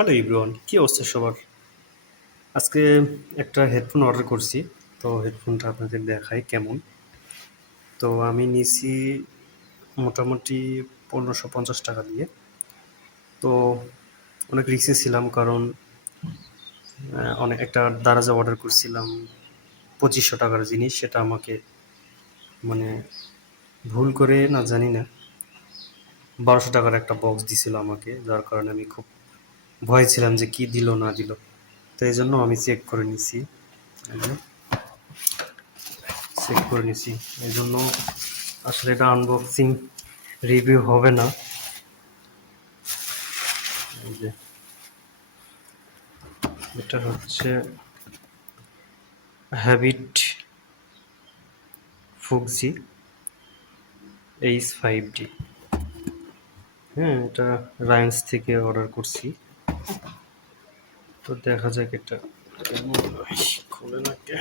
Hello everyone, কি অবস্থা সবার? আজকে একটা হেডফোন অর্ডার করছি। তো হেডফোনটা আপনাদের দেখাই কেমন। তো আমি নিছি মোটামুটি ১৫৫০ টাকা দিয়ে। তো অনেক রিস্কে ছিলাম, কারণ অনেক একটা দারাজে অর্ডার করছিলাম ২৫০০ টাকার জিনিস, সেটা আমাকে মানে ভুল করে না জানি না ১২০০ টাকার একটা বক্স দিছিল আমাকে, যার কারণে আমি খুব ভয় ছিলাম যে কি দিল না দিল। তো এই জন্য আমি চেক করে নিছি, চেক করে নিছি। এই জন্য আসলে এটা আনবক্সিং রিভিউ হবে না। এই যে এটা হচ্ছে হ্যাবিট ফুকজি H5D। হ্যাঁ, এটা রায়ান্স থেকে অর্ডার করছি। তো দেখা যাক এটা কেমন হয়। খুলে না কে?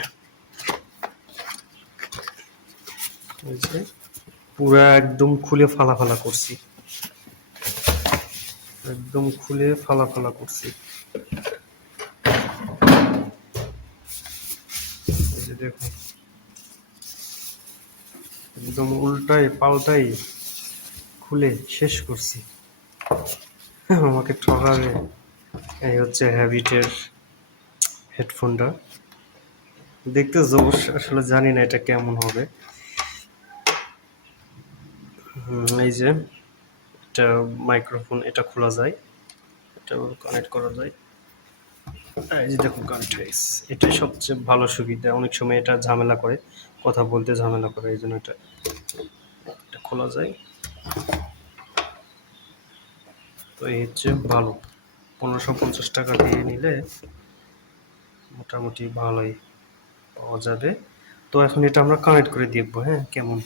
এই যে পুরা একদম খুলে ফালা ফালা করছি, একদম খুলে ফালা ফালা করছি। এই যে দেখুন, একদম উল্টাই পাল্টাই খুলে শেষ করছি। আমাকে ঠকাবে। এই হচ্ছে হ্যাবিটের হেডফোনটা। দেখতে জোশ, আসলে জানি না এটা কেমন হবে। এই যে এটা মাইক্রোফোন, এটা খোলা যায়, এটা কানেক্ট করা যায়। এই যে দেখুন, কানেক্ট হয়ে গেছে। এটাই সবচেয়ে ভালো সুবিধা। অনেক সময় এটা ঝামেলা করে, কথা বলতে ঝামেলা করে, এই জন্য এটা এটা খোলা যায়। তো এই হচ্ছে ভালো। ১৫৫০ টাকা দিয়ে নিলে মোটামুটি ভালোই পাওয়া যাবে। তো এখন এটা আমরা কানেক্ট করে দেখবো, হ্যাঁ কেমন।